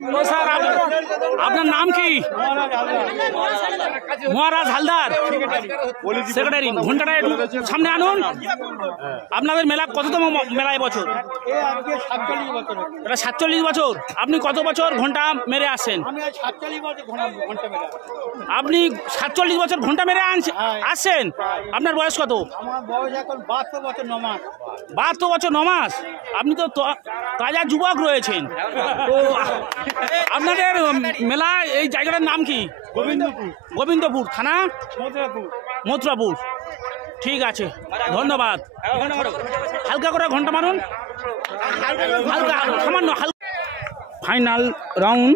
তো স্যার আপনার নাম কি? মহারাজ হালদার, সেক্রেটারি। ঘন্টাটা একটু সামনে আনুন। আপনাদের মেলা কততম মেলা এবছর? এটা 47 বছর। আপনি কত বছর ঘন্টা মেরে আসছেন? আপনি 47 বছর ঘন্টা মেরে আসছেন। আপনার বয়স কত? 72 বছর 9 মাস। আপনি তো তাজা যুবক রয়েছেন। তো আপনাদের মেলা এই জায়গাটার নাম কি? গোবিন্দপুর থানা মথুরাপুর। ঠিক আছে, ধন্যবাদ। হালকা করে ঘন্টা মারুন, হালকা সামান্য হালকা। ফাইনাল রাউন্ড,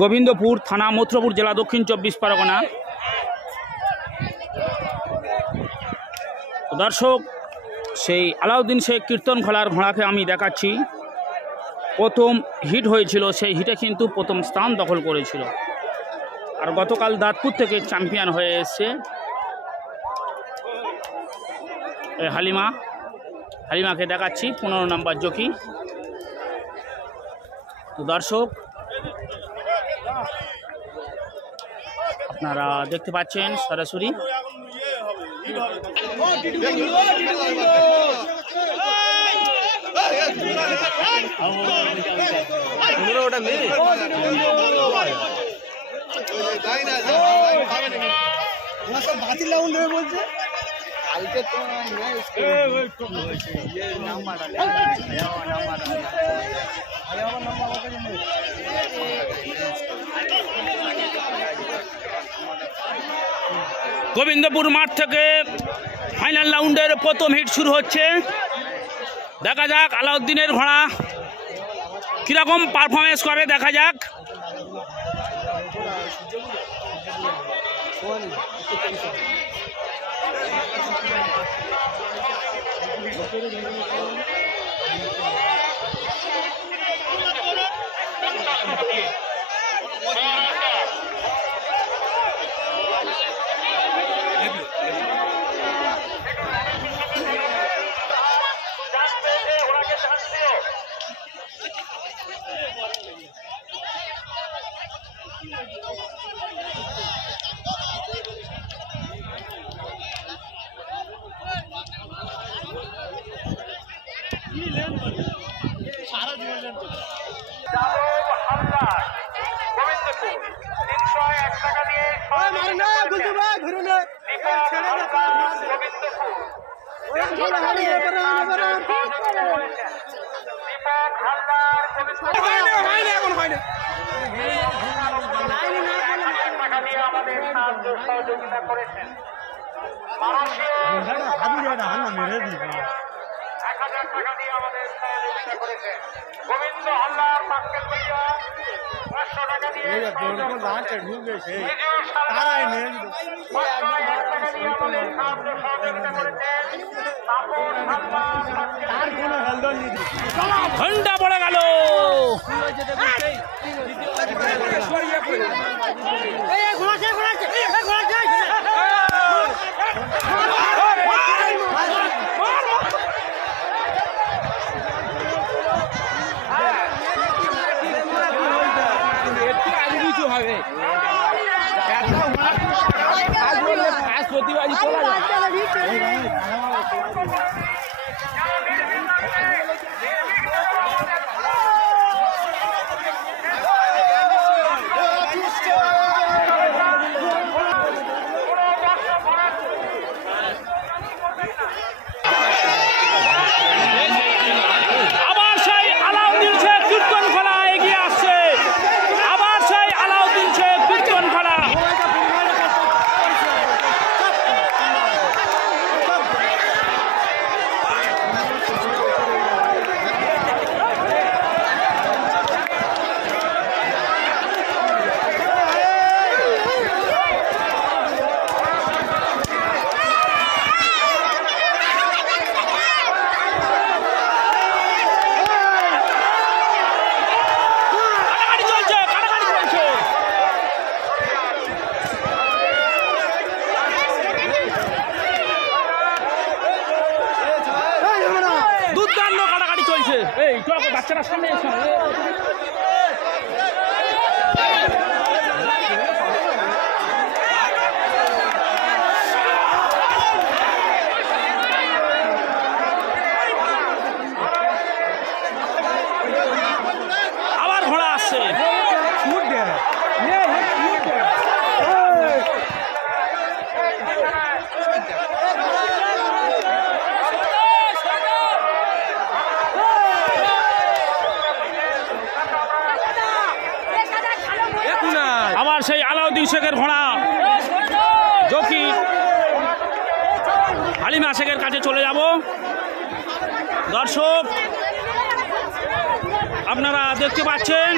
গোবিন্দপুর থানা মথুরাপুর জেলা দক্ষিণ 24 পরগনা। দর্শক, সেই আলাউদ্দিন শেখ কীর্তন খোলার ঘোড়াকে আমি দেখাচ্ছি। প্রথম হিট হয়েছিল, সেই হিটে কিন্তু প্রথম স্থান দখল করেছিল। আর গতকাল দাঁতপুর থেকে চ্যাম্পিয়ন হয়ে এসছে হালিমাকে দেখাচ্ছি 15 নম্বর জকি। দর্শক, আপনারা দেখতে পাচ্ছেন সরাসরি। ওটা মেয়ে বাতিল রাউন্ড বলছে কালকে তো গোবিন্দপুর মাঠ থেকে ফাইনাল রাউন্ডের প্রথম হিট শুরু হচ্ছে। দেখা যাক আলাউদ্দিনের ঘোড়া কিরকম পারফরমেন্স করে, দেখা যাক। সহযোগিতা করেছেন 1000 টাকা দিয়ে আমাদের সহযোগিতা করেছেন। গোবিন্দ হালদার পাক্কেল ভাইয়া 500 টাকা দিয়ে সহযোগিতা করেছেন। ঘন্টা পড়ে গেল। প্রতিবাদী চলা কাটাকাটি চলছে। এই চলো বাচ্চারা সামনে এসো। আবার ঘোড়া আসছে। আবার সেই আলাউদ্দিন শেখের ঘোড়া জকি হালিমা শেখের কাছে চলে যাব। দর্শক আপনারা দেখতে পাচ্ছেন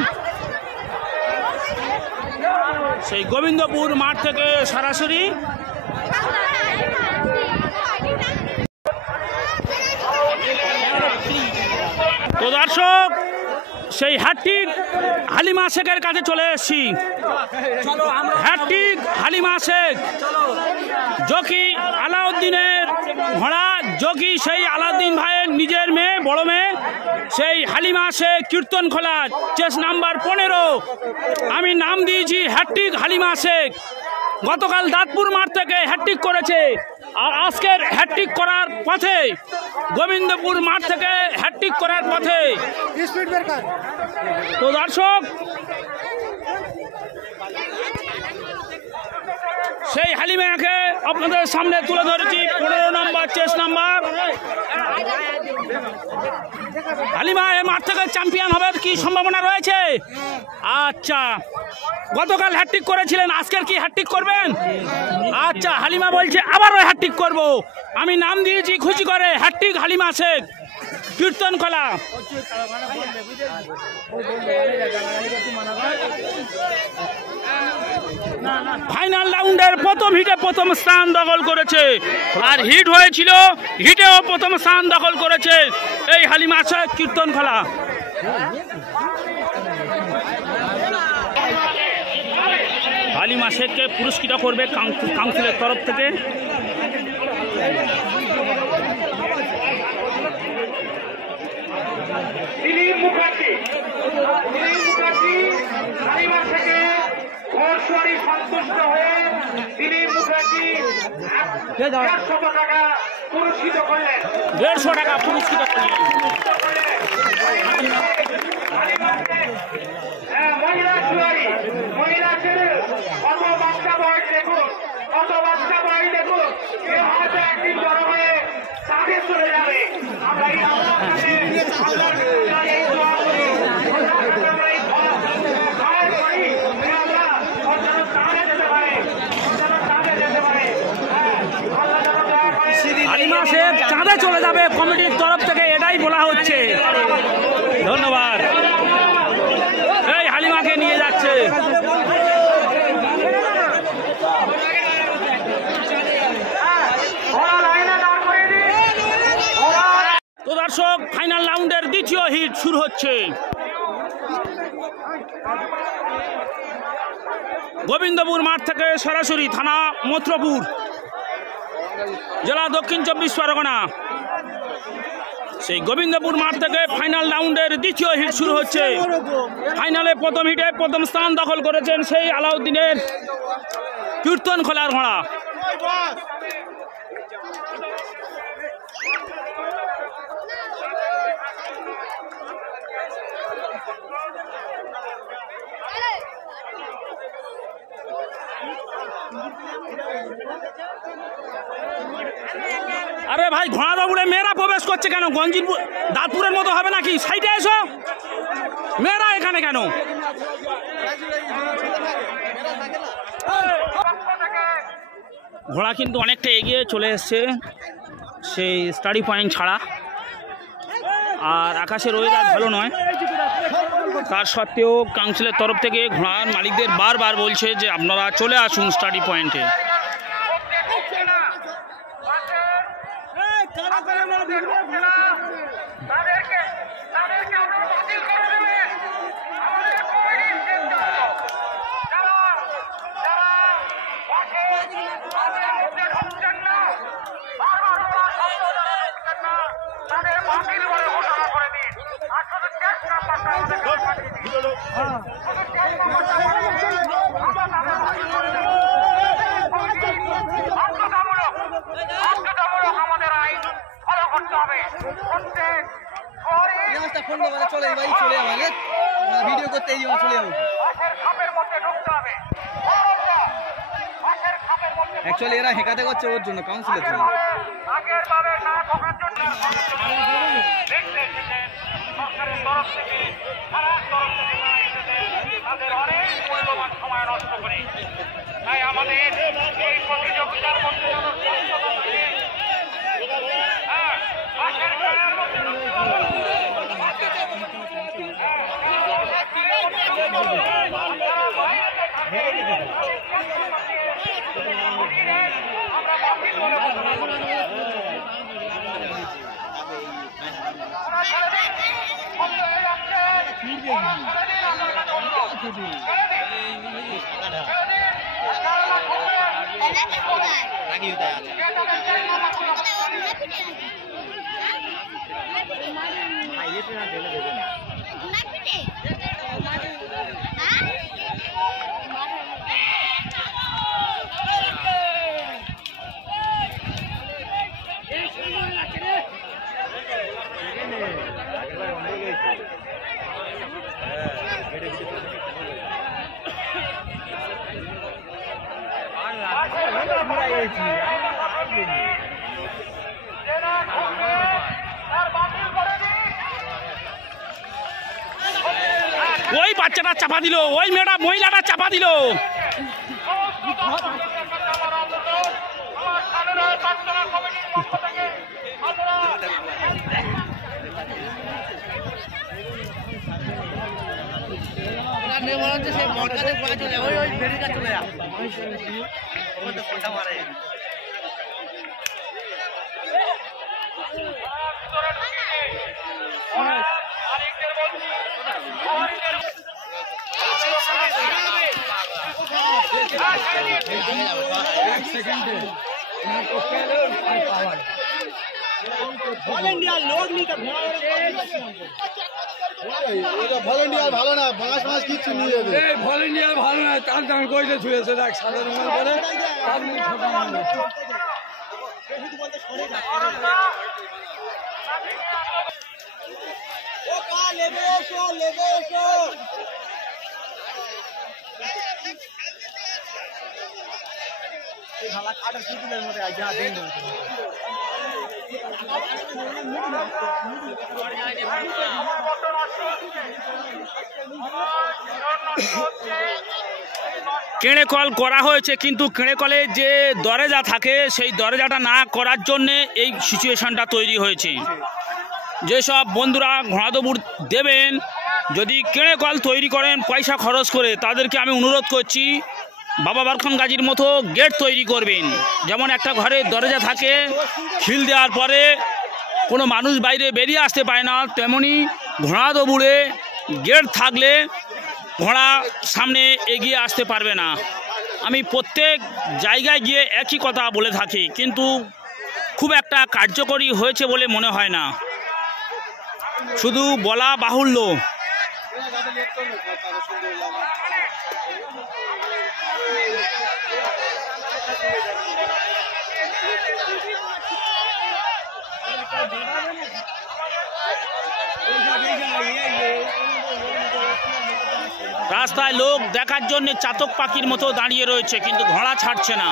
সেই গোবিন্দপুর মাঠ থেকে সরাসরি। তো দর্শক সেই হ্যাট্রিক হালিমা শেখের কাছে চলে এসেছি। হ্যাট্রিক হালিমা শেখ জকি আলাউদ্দিনের ঘোড়া, জকি সেই আলাউদ্দিন ভাইয়ের নিজের মেয়ে, বড় মেয়ে সেই হালিমা শেখ কীর্তনখোলা, চেস নাম্বার 15। আমি নাম দিয়েছি হ্যাট্রিক হালিমা শেখ। গতকাল দাঁতপুর মাঠ থেকে হ্যাট্রিক করেছে, আর আজকের হ্যাট্রিক করার পথে গোবিন্দপুর মাঠ থেকে হ্যাট্রিক করার পথে। তো দর্শক সেই হালিমাকে আপনাদের সামনে তুলে ধরেছি। 15 নম্বর চেস নাম্বার। হালিমা এই মাঠ থেকে চ্যাম্পিয়ন হবে কি সম্ভাবনা রয়েছে? আচ্ছা, গতকাল হ্যাট্রিক করেছিলেন, আজকের কি হ্যাট্রিক করবেন? আচ্ছা, হালিমা বলছে আবারও হ্যাট্রিক করব। আমি নাম দিয়েছি খুশি করে হ্যাট্রিক হালিমা শেখ কীর্তনখোলা। ফাইনাল রাউন্ডের প্রথম হিটে প্রথম স্থান দখল করেছে, আর হিট হয়েছিল হিটেও প্রথম স্থান দখল করেছে এই হালিমা শেখ কীর্তনখোলা। হালিমা শেখকে পুরস্কৃত করবে কাউন্সিলের তরফ থেকে। দিলীপ মুখার্জি হালিমা থেকে ঘোষবাড়ি সন্তুষ্ট হয়ে দিলীপ মুখার্জি 150 টাকা পুরস্কৃত করলেন। 150 টাকা পুরস্কৃত করলেন। মহিলা জুয়ারি, মহিলা ছেলে, কত বাচ্চা বয়স দেখুন, কত বাচ্চা বয়স দেখুন। এ হয়তো একদিন বড় হয়ে তাকে চলে যাবে। আমরা এই হালিমা শেখ চাঁদে চলে যাবে কমিটির তরফ থেকে, এটাই বলা হচ্ছে। ধন্যবাদ। এই হালিমাকে নিয়ে যাচ্ছে। তো দর্শক ফাইনাল রাউন্ডের দ্বিতীয় হিট শুরু হচ্ছে। গোবিন্দপুর মাঠ থেকে সরাসরি, থানা মথুরাপুর, জেলা দক্ষিণ 24 পরগনা। সেই গোবিন্দপুর মাঠ থেকে ফাইনাল রাউন্ডের দ্বিতীয় হিট শুরু হচ্ছে। ফাইনালে প্রথম হিটে প্রথম স্থান দখল করেছেন সেই আলাউদ্দিনের কীর্তনখোলার ঘোড়া। আরে ভাই, ঘোড়া দৌড়ে মেয়েরা প্রবেশ করছে কেন? গঞ্জির দাঁতপুরের মতো হবে নাকি? সাইডে এসো, মেয়েরা এখানে কেন? ঘোড়া কিন্তু অনেকটা এগিয়ে চলে এসছে সেই স্টাডি পয়েন্ট ছাড়া, আর আকাশের ওয়েদার ভালো নয়। তার সত্ত্বেও কাউন্সিলের তরফ থেকে ঘোড়ার মালিকদের বারবার বলছে যে আপনারা চলে আসুন স্টাডি পয়েন্টে। তাদের বাতিল বলে ঘোষণা বাধ্যতামূলক আমাদের আইন ফলো করতে হবে। প্রত্যেক চলে ভিডিও করতে চলে যাবো। বাসের খাপের মধ্যে ঢুকতে হবে। বাসের খাপের মধ্যে অ্যাকচুয়ালি এরা হেকাতে করছে ওর জন্য, কাউন্সিলের জন্য। আগের ভাবে না ঢোকার জন্য দেখতে এসেছেন সরকারের তরফ থেকে, থানার তরফ থেকে না এসেছেন, তাদের অনেক মূল্যবান সময় নষ্ট করে। তাই আমাদের এই প্রতিযোগিতার মধ্যে যেন ব্যস্ততা থাকে। হ্যাঁ, বাসের খাপের মধ্যে ঢুকতে হবে। ওই বাচ্চাটা চাপা দিল, ওই মহিলাটা চাপা দিল। ভলেন্টিয়ার ভালো না, বাঁশ মাছ কিচ্ছু নিয়ে যাবে। ভলেন্টিয়ার ভালো না, টান টান করে ছুঁয়েছে দেখ সাধারণ করে। কেড়ে কল করা হয়েছে, কিন্তু কেড়ে কলে যে দরজা থাকে সেই দরজাটা না করার জন্যে এই সিচুয়েশনটা তৈরি হয়েছে। যেসব বন্ধুরা ঘোড়া দৌড় দেবেন, যদি কেড়ে কল তৈরি করেন পয়সা খরচ করে, তাদেরকে আমি অনুরোধ করছি বাবা বারখান গাজীর মতো গেট তৈরি করবেন। যেমন একটা ঘরে দরজা থাকে, খিল দেওয়ার পরে কোনো মানুষ বাইরে বেরিয়ে আসতে পারে না, তেমনি ঘোড়া দৌড়ে গেট থাকলে ঘোড়া সামনে এগিয়ে আসতে পারবে না। আমি প্রত্যেক জায়গায় গিয়ে একই কথা বলে থাকি, কিন্তু খুব একটা কার্যকরী হয়েছে বলে মনে হয় না, শুধু বলা বাহুল্য। রাস্তায় লোক দেখার জন্য চাতক পাখির মতো দাঁড়িয়ে রয়েছে, কিন্তু ঘোড়া ছাড়ছে না।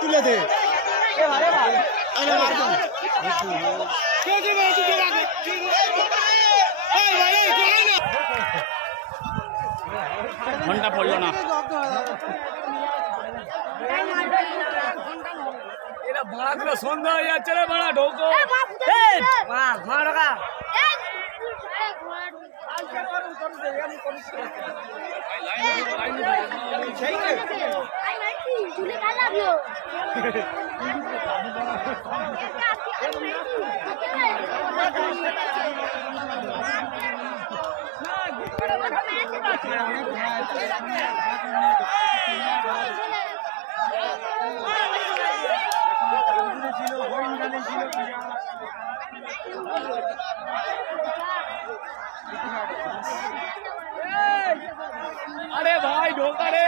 তুলে দে ঘন্টা পড়লো না। সন্ধ্যা হয়ে যাচ্ছে রে ভাড়া ঢোকো। আরে ভাই ঢোকা রে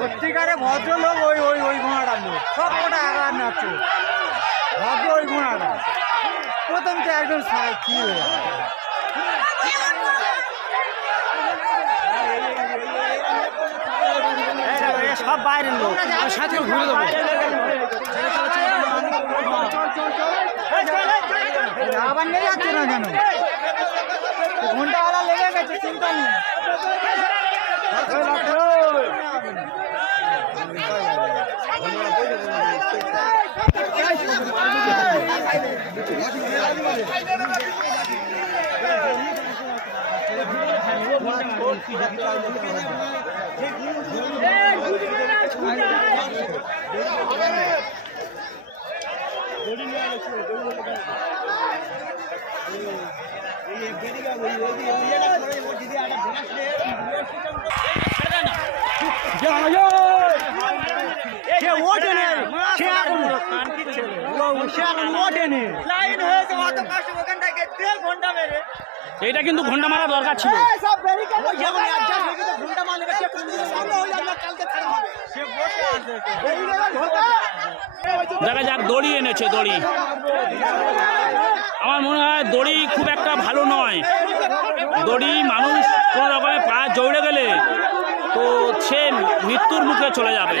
সত্যিকারে ভদ্রলোক ওই ওই ওই ঘোড়াটার লোক সব কটা আগার নাচছে ভদ্র ওই ঘোড়াটা প্রথম তো একজন কি সব বাইরের লোক সাথে ঘুরে দেবো আবার নিয়ে যাচ্ছে না কেন ঘন্টাওয়ালা লেগে গেছে চিন্তা নেই এইটা কিন্তু ঘন্টা মারা দরকার ছিল। দেখা যাক দড়ি এনেছে দড়ি আমার মনে হয় দড়ি খুব একটা ভালো নয় দড়ি মানুষ কোনো রকমের পা জড়ে গেলে তো সে মৃত্যুর মুখে চলে যাবে।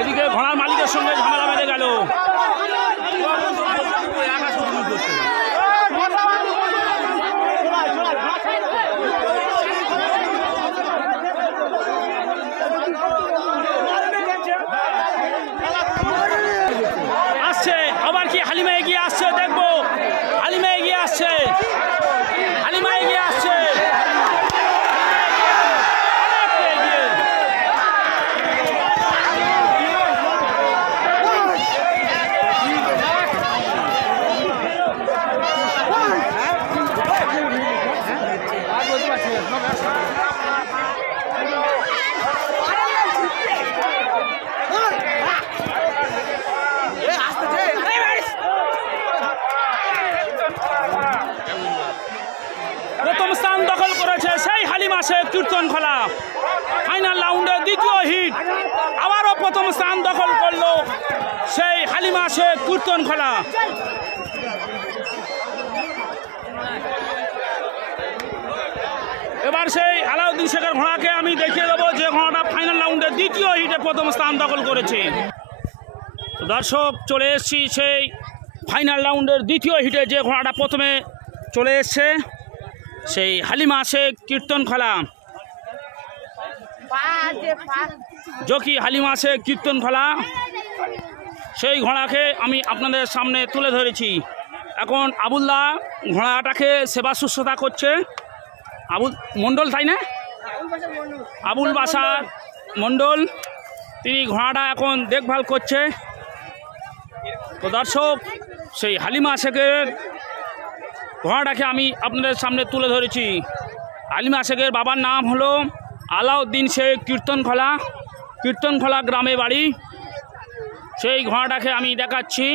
এদিকে ঘোড়ার মালিকের সঙ্গে ঝামেলা বেঁধে গেল। আসছে আবার কি হালিমা এগিয়ে আসছে দেখবো হালিমা এগিয়ে আসছে হালিমা এগিয়ে আসছে প্রথম স্থান দখল করেছে সেই হালিমা শেখ কীর্তনখোলা ফাইনাল রাউন্ডের দ্বিতীয় হিট আবারও প্রথম স্থান দখল করলো সেই হালিমা শেখ কীর্তনখোলা। এবার সেই আলাউদ্দিন শেখের ঘোড়াকে আমি দেখিয়ে দেবো যে ঘোড়াটা ফাইনাল রাউন্ডের দ্বিতীয় হিটে প্রথম স্থান দখল করেছে। দর্শক চলে এসেছি সেই ফাইনাল রাউন্ডের দ্বিতীয় হিটে যে ঘোড়াটা প্রথমে চলে এসছে সেই হালিমা শেখ কীর্তনখোলা জকি হালিমা শেখ কীর্তনখোলা সেই ঘোড়াকে আমি আপনাদের সামনে তুলে ধরেছি। এখন আবুল্লাহ ঘোড়াটাকে সেবা শুশ্রূষা করছে আবুল মণ্ডল তাই না আবুল বাসার মণ্ডল তিনি ঘোড়াটা এখন দেখভাল করছে। তো দর্শক সেই হালিমা শেখের ঘোড়াটাকে আমি আপনাদের সামনে তুলে ধরেছি। আলিমা শেখের বাবার নাম হলো আলাউদ্দিন শেখ, কীর্তনখোলা গ্রামে বাড়ি। সেই ঘোড়াটাকে আমি দেখাচ্ছি।